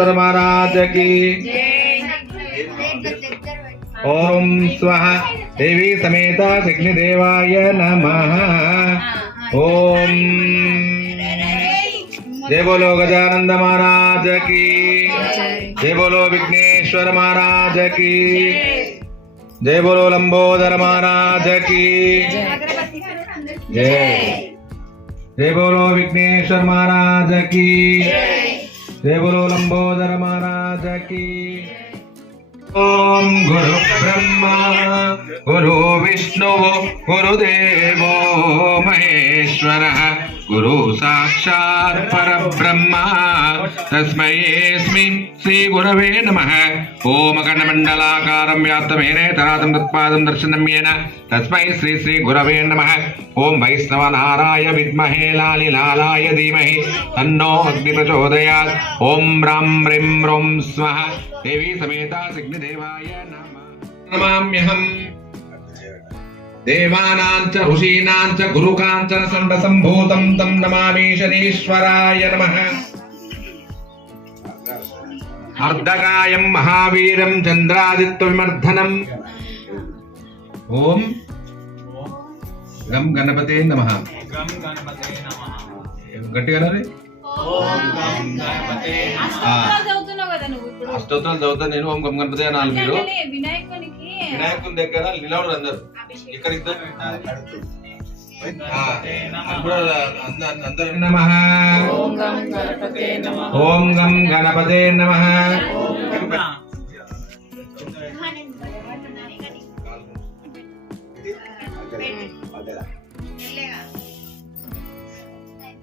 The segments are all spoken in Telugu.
विघ्नेश्वर महाराज की ओम स्वाहा देवी समेता सिग्निदेवाय नमः ओम जय बोलो गजानंद महाराज की जय बोलो विघ्नेश्वर महाराज की जय बोलो लंबोदर महाराज की जय जय बोलो विघ्नेश्वर महाराज की जय लंबोदर महाराज की। ओम गुरु ब्रह्मा गुरु विष्णु गुरुदेव महेश्वरः। गुरु साक्षात् परब्रह्मा। तस्मै श्रीगुरवे नमः। ओम अखण्डमण्डलाकारं व्याप्तमेन तरातं तत्पादं दर्शनं येन। तस्मै श्री श्रीगुरवे नमः। ॐ वैष्णवनाराय विद्महे लालिलालाय धीमहि। तन्नो अग्नि प्रचोदयात् ॐ रां ह्रीं रों स्वः देवी समेता सिग्निदेवाय नमः। नमाम्यहम्। దేవానాంచ ఋషీనాంచ గురుకాంచన సర్వసంభూతం తం నమామి శనీశ్వరాయ నమ. అర్ధకాయం మహావీరం చంద్రాదిత్య విమర్ధనం ఓం. గం గణపతే నమ. గం గణపతే నమ. గట్టిగా రే అష్టోత్తరాలు చదువుతున్నావు కదా నువ్వు ఇప్పుడు. అష్టోత్తరాలు చదువుతా నేను ఓం గం గణపతి అనాలి మీరు. వినాయకుని దగ్గర నిలవడు అందరు. ఇక్కడ ఇద్దరు. నమః నమ. ఓం గం గణపతే నమః. ఓం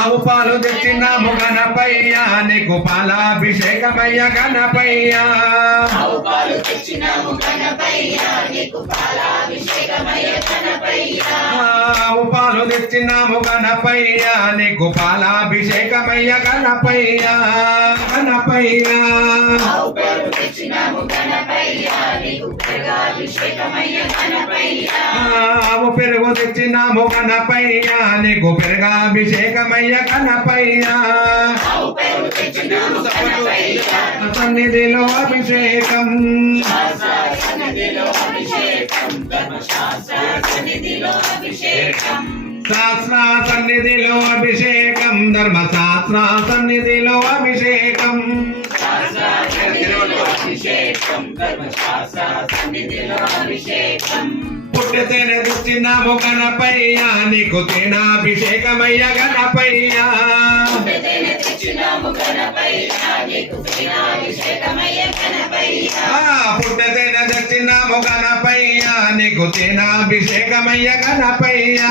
శాస్త్ర సన్నిధిలో అభిషేకం ధర్మశాస్త్ర సన్నిధిలో అభిషేకం ఆవు పాలు తెచ్చినాము గణపయ్యా నీకు పాలాభిషేకమయ్య గణపయ్యా. ఆవు పాలు తెచ్చినాము గణపయ్యా నీకు పాలాభిషేకమయ్య గణపయ్యా. గణపయ్యా. ఆవు పెరుగు తెచ్చినాము గణపయ్యా నీకు పెరుగాభిషేకమయ్య గణపయ్యా సన్నిధిలో అభిషేకం. శాస్త్ర సన్నిధిలో అభిషేకం. ధర్మశాస్త్ర సన్నిధిలో అభిషేకం అభిషేకం. ధర్మశాస్త్ర సన్నిధిలో అభిషేకం. పుట్టితేనే తెచ్చినాము గణపయ్యా నీకు తినాభిషేకమయ్య గణపయ్యా పుట్టతేనే తెచ్చినాము గణపయ్యా నీకు తినాభిషేకమయ్య గణపయ్యా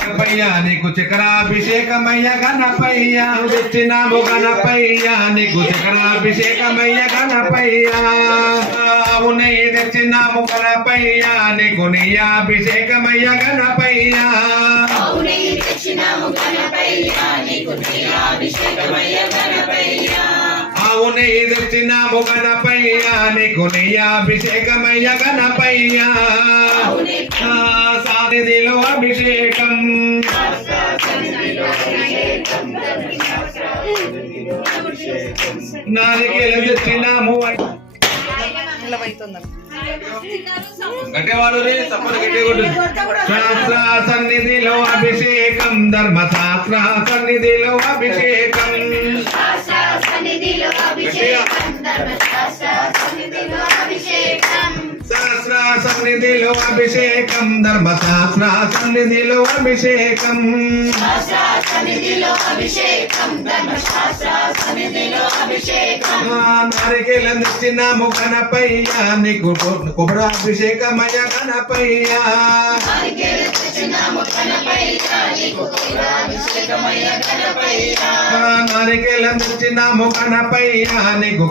గణపయ్యా నీకు చక్రాభిషేకమయ్య గణపయ్యా తెచ్చినాము గణపయ్యా నీకు చక్రాభిషేకమయ్య గణపయ్యా. అవునై తెచ్చినాము గణపయ్యా నీకు నీయాభిషేకమయ్య గణపయ్యా. అవునై తెచ్చినాము గణపయ్యా నీకు నీయాభిషేకమయ్య గణపయ్యా. ఆ, సానిధిలో అభిషేకం. నారికేల తెచ్చినాము గట్టేవాడు రే తప్పని గట్టే కొట్టు. శాస్త్ర సన్నిధిలో అభిషేకం ధర్మశాస్త్ర సన్నిధిలో అభిషేకం. శాస్త్ర సన్నిధిలో అభిషేకం ధర్మశాస్త్ర సన్నిధిలో అభిషేకం నారికేలం తెచ్చినాము గణపయ్యా నీకు కుబరాభిషేకమయ గణపయ్యా నారికేలం తెచ్చినాము గణపయ్యా నీకు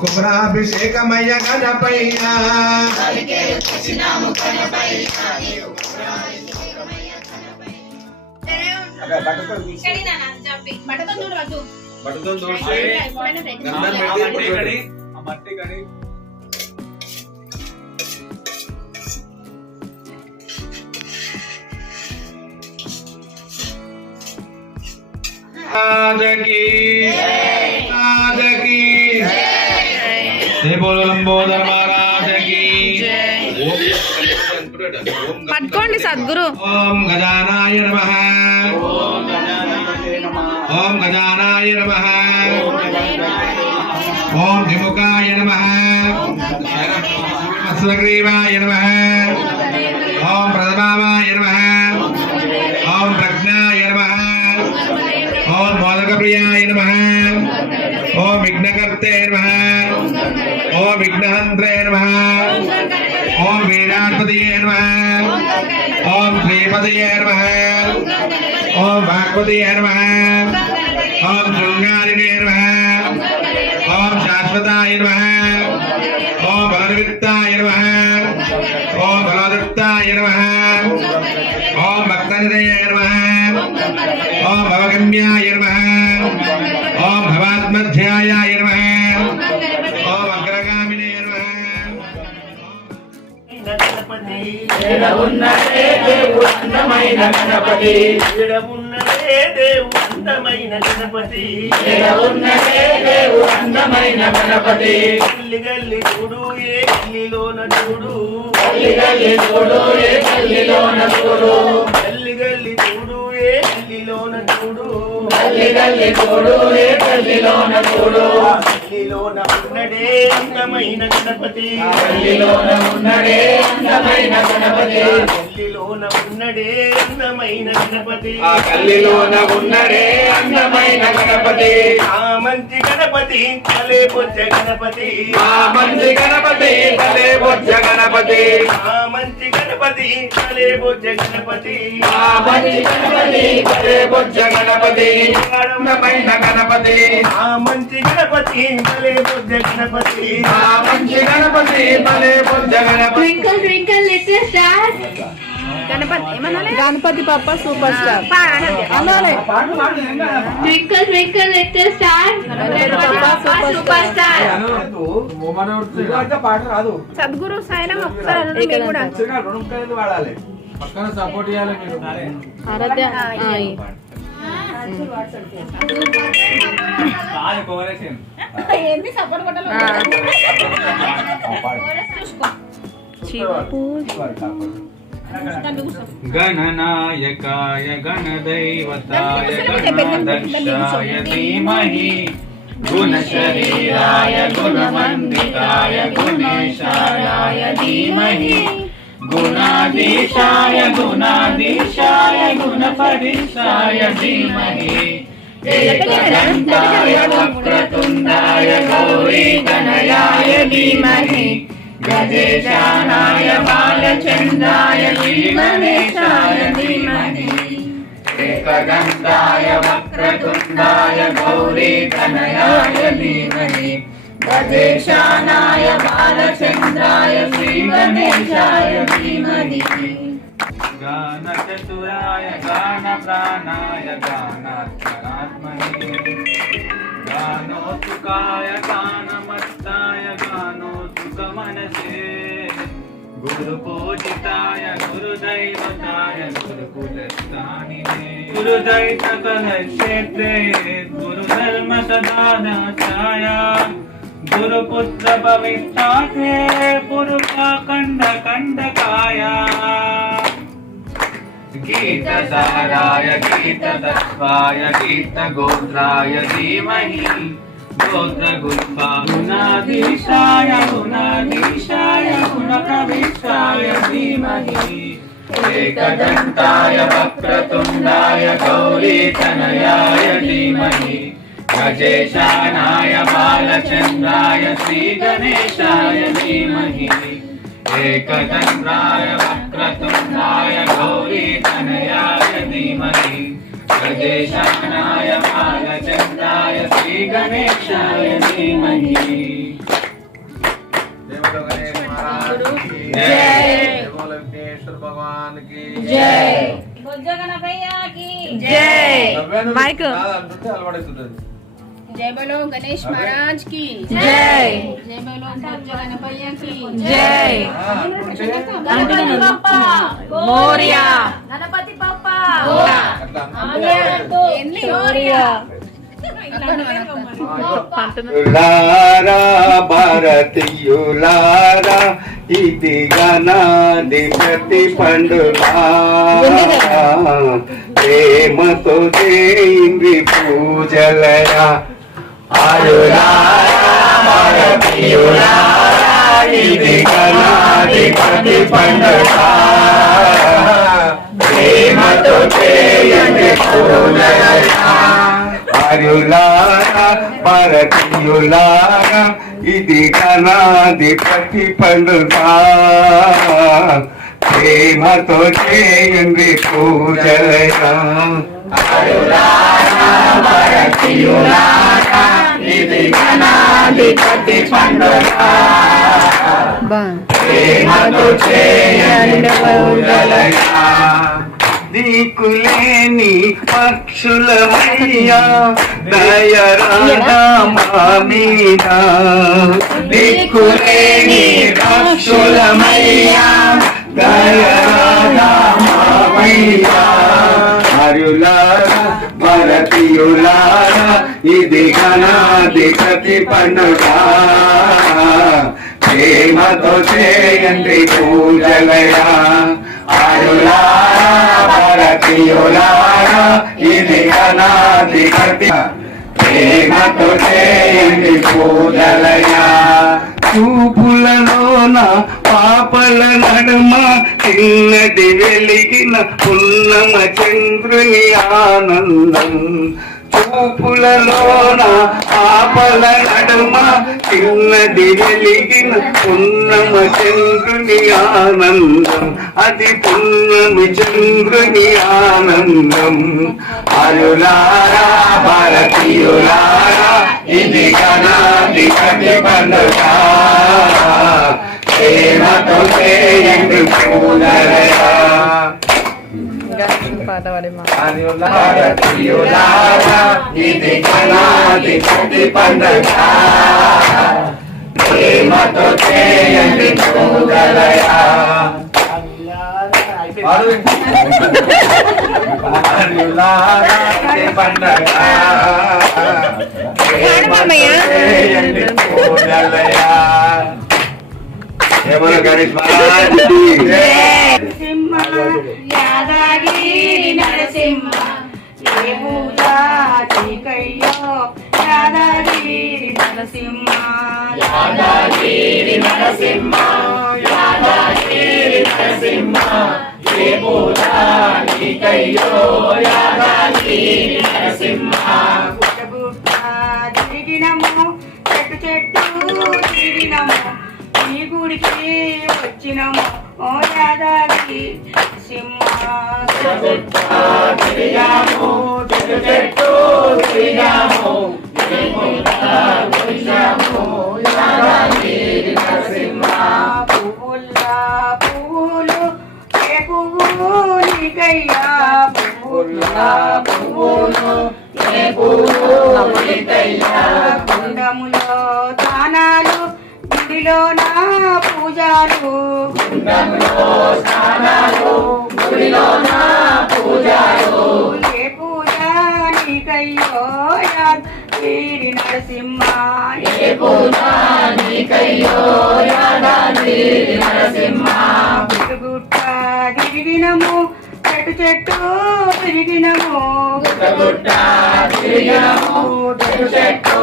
నాన్న, చెప్పి. బట్టతో చూడవద్దు. బట్టతో మట్టి కడి రాజకి రాజకి జై బోలో లంబోదర మహారాజకి పట్టుకోండి సద్గురు. ఓం గజానాయ నమ. ఓం గజానాయ నమ. ఓం గణాధిపతే నమః. ధిముఖాయ నమ. ఓం ప్రథమాయ నమ. ఓం ప్రజ్ఞాయ నమ. ఓం మోదకప్రియాయ నమ ఓం విఘ్నకర్తే నమ ఓం విఘ్నహంత్రే నమ ఓం వీరాధిపతియే నమ ఓం శ్రీపతియే నమ ఓం వాక్పతియే నమ ఓం శృంగారిణే నమ ఓం శాశ్వతాయ నమ ఓం బలనిమిత్తాయ నమ ఓం బలదత్తాయ నమ ఓం భక్తనిదయ నమ ఓం భవగమ్యాయ నమ ఓం భవాత్మధ్యాయాయ నమ ఓం అగ్రగామినే నమ ఉన్నదే దేవుడు అందమైన గణపతి. ఉన్నదే దేవుడు అందమైన గణపతి. ఉన్నదే దేవుడు అందమైన గణపతి. గల్లి గల్లి చూడు ఏ గల్లిలోన చూడు. గల్లి గల్లి చూడు ఏ గల్లిలోన చూడు. తల్లిలోన చూడు తల్లి తల్లి చూడు ఏ గల్లిలోన చూడు. గల్లిలోన ఉన్నడే అందమైన గణపతి. గల్లిలోన ఉన్నడే అందమైన గణపతి. గల్లిలోన ఉన్నడే అందమైన గణపతి. ఆ ఉన్నడే అందమైన గణపతి. ఆ మంచి గణపతి కలే పొచ్చ గణపతి. మా మంచి గణపతి భలే బొజ్జ గణపతి. ఆ మంచి గణపతి కలే పొచ్చ గణపతి. మా మంచి గణపతి భలే బొజ్జ గణపతి. అందమైన గణపతి. ఆ మంచి గణపతి గణపతి. మా మంచి భలే పప్ప సూపర్ స్టార్. అనాలి. little star. Papa, Super star. పాట రాదు. సద్గురు సాయిరామ్ కూడా. పక్కన సపోర్ట్ చేయాలి మీరు. ఆరాధ్య గణనాయకాయ గణదైవతాయ గణాధ్యక్షాయ ధీమహి గుణశరీరాయ గుణవందితాయ గుణేశాయ ధీమహి గుణాధీశాయ గుణాధీశాయ గుణపరిశాయ ధీమహి. ఏకదంతాయ వక్రతుండాయ గౌరీ గణయాయ ధీమహి. గజేశానాయ బాలచంద్రాయ శ్రీగణేశాయ ధీమహి. ఏకదంతాయ వక్రతుండాయ గౌరీ గణయాయ ధీమహి. गणेशानाय बालचन्द्राय, श्रीगणेशाय धीमहि। गानचतुराय, गानप्राणाय गानात्मने गानोत्सुकाय, गानमत्ताय, गानोत्सुकमनसे। गुरुपूजिताय, गुरुदैवताय, गुरुकुलस्थानिने। गुरुदैतकलक्षेत्रे, गुरुधर्मसदानाचाय। गुरुपुत्र भविष्याखे पुरुषखण्ड खण्डकाया गीतसाराय गीततत्त्वाय गीतगोत्राय धीमहि गोत्रगुप्पागुणाधीशाय गुणाधीशाय गुणप्रविष्टाय धीमहि एकदन्ताय वक्रतुण्डाय गौरीतनयाय गजेशानाय बालचन्द्राय श्रीगणेशाय धीमहि एकदन्ताय वक्रतुण्डाय गौरीतनयाय धीमहि गजेशानाय बालचन्द्राय श्रीगणेशाय धीमहि जय बोलो गणेश महाराज की जय। जय बोलो जय बोलो गणेश महाराज की జై जय बोलो बच्चा गणपैया की జై ఆ, అంటే గణపతి బప్ప మోరియా గణపతి బప్ప అట్లా ఆలయంతో మోరియా యులారా భారతీయులారా ఇది గణాధిపతి పండుగ ప్రేమతో చేయింది పూజలయ ఆయులారా భారతీయులారా ఇది గణాధిపతి పండుగ ప్రేమతో చేయండి పూజలయ భారతీయులారా ఇది గణాధిపతి పండుగ ప్రేమతో చేయండి పూజలయ ఆర్యులారా భారతీయులారా ఇది గణాధిపతి పండుగ ప్రేమతో చేయండి దిక్కులేని పక్షులమయ్యా దయరాధా మా మీద దిక్కులేని పక్షులమయ్యా భారతీయులారా ఇది గణాది గణాధిపతి పండుగ. ప్రేమతో చేయండి పూజలయా. ఆయులారా భారతీయులారా ఇది గణాది అనాధిపతి ప్రేమతో చేయండి పూజలయా. చూపులలోన పాపల నడుమ చిన్నది వెలిగిన పున్నమ చంద్రుని ఆనందం. చూపులలోన పాప నడుమ చిన్నది వెలిగిన పున్నమ చంద్రుని ఆనందం. అది పున్నమి చంద్రుని ఆనందం. అరులారా భారతీయులారా ఇది గణాది కటి పండుగ ప్రేమతో పూలరయా పాట పాడి మా భారతీయులారా ఇది గణాధిపతి పండుగ ప్రేమతో చేయండి పూజలయా పాడు. ఆర్యులారా ఇది పండుగ ప్రేమతో చేయండి పూజలయా జయ బోలో గణేష్ మహారాజ్? కి యాదగిరి నరసింహ చీకయ్యో యాదగిరి నరసింహ. యాదగిరి నరసింహ యాదగిరి నరసింహ యాదగిరి నరసింహ. తిరిగినము చెట్టు చెట్టు తిరిగినము ఈ గుడికి వచ్చినము. ఓ యాదగిరి సింహ తిరిగాము చెట్టు తిరిగాము పువ్వుల్లా పువ్వులు ఏ పువ్వు నీకయ్యా పువ్వుల్లా పువ్వులు ఏ పువ్వు నీకయ్యా కుండములో దానాలు గుడిలో నా పూజలు. కుండములో స్నానాలు గుడిలో నా పూజలు ఏ పూజ నీకయ్యో యాదగిరి నరసింహ ఏ పూజ నీకయ్యో యాదగిరి నరసింహ గుట్ట తిరిగినము చెట్టు చెట్టు తిరిగినము గుట్ట తిరిగినము చెట్టు చెట్టు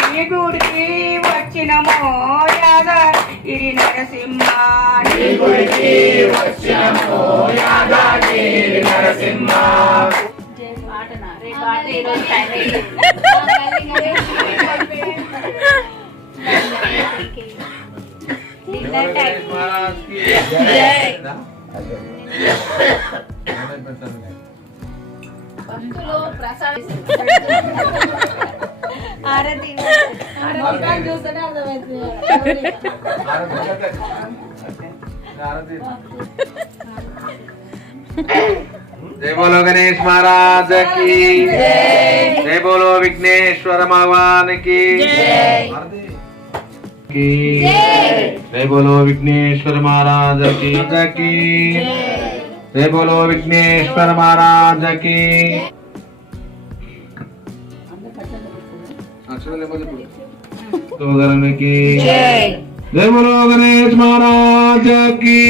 నీ గుడికి వచ్చినమో యాదగిరి నరసింహ నీ గుడికి వచ్చినమో जय बोलो गणेश महाराज की। जय बोलो विघ्नेश्वर भगवान की। जय बोलो विघ्नेश्वर महाराज की की। जय बोलो विघ्नेश्वर महाराज की। సోదరునికి జయములో గణేష్ మహారాజ్కి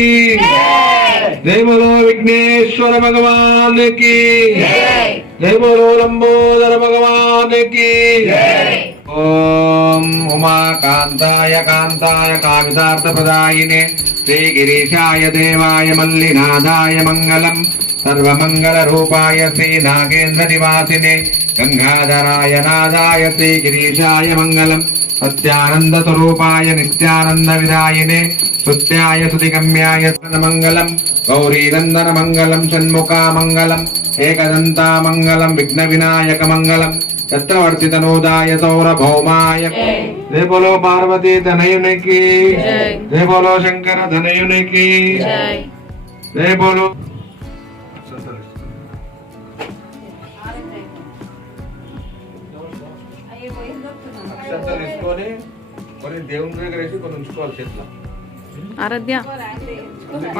జయములో విఘ్నేశ్వర భగవాన్కి జయములో లంబోదర భగవాన్కి ఓం ఉమాకాంతాయ కాంతాయ కావితార్థప్రదాయినే శ్రీగిరీశాయ దేవాయ మల్లినాథాయ మంగళం. సర్వమంగళ రూపాయ శ్రీ నాగేంద్ర నివాసినే గంగాధరాయ నాదాయ శ్రీగిరీశాయ మంగళం సత్యానందస్వరూపాయ నిత్యానందవిదాయినే సుత్యాయ సుతిగమ్యాయ మంగళం గౌరీనందన మంగళం షణ్ముఖామంగళం ఏకదంతామంగళం విఘ్న వినాయక మంగళం చక్రవర్తితనోదాయ సౌరభౌమాయ జయ బోలో పార్వతీ ధనయునికి జయ శంకర ధనయునికి జయ కొన్ని దేవుని దగ్గర వేసి కొన్ని ఉంచుకోవాలి చేతిలో. ఆరాధ్య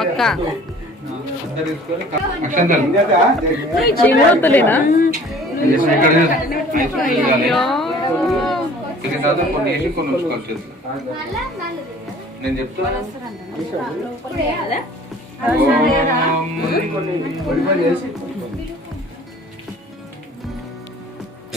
అక్క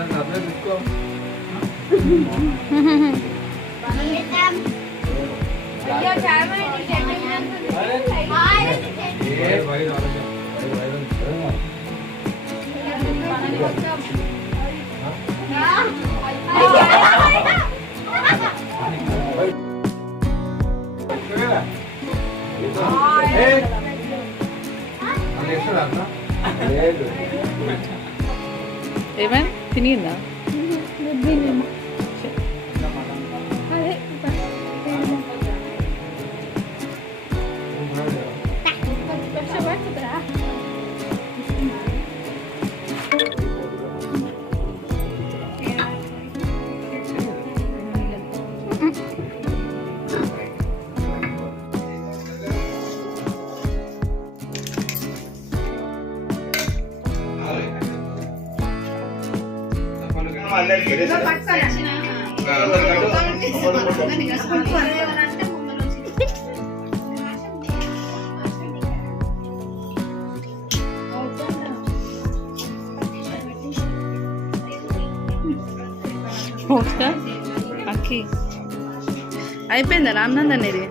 అందరు తీసుకొని అక్షంతలు శ్రీమంతులేనా ఇక్కడ ఐస్ వేయాలి. ఇది కాదు కొన్ని వేసి కొన్ని ఉంచుకోవాలి చేతిలో నేను చెప్తాను చేసి పట్టుకోండి కొన్ని Kanina? Hindi, hindi naman. Okay. అక్కి. అయిపోయిందా రామ్నంద్ అనేది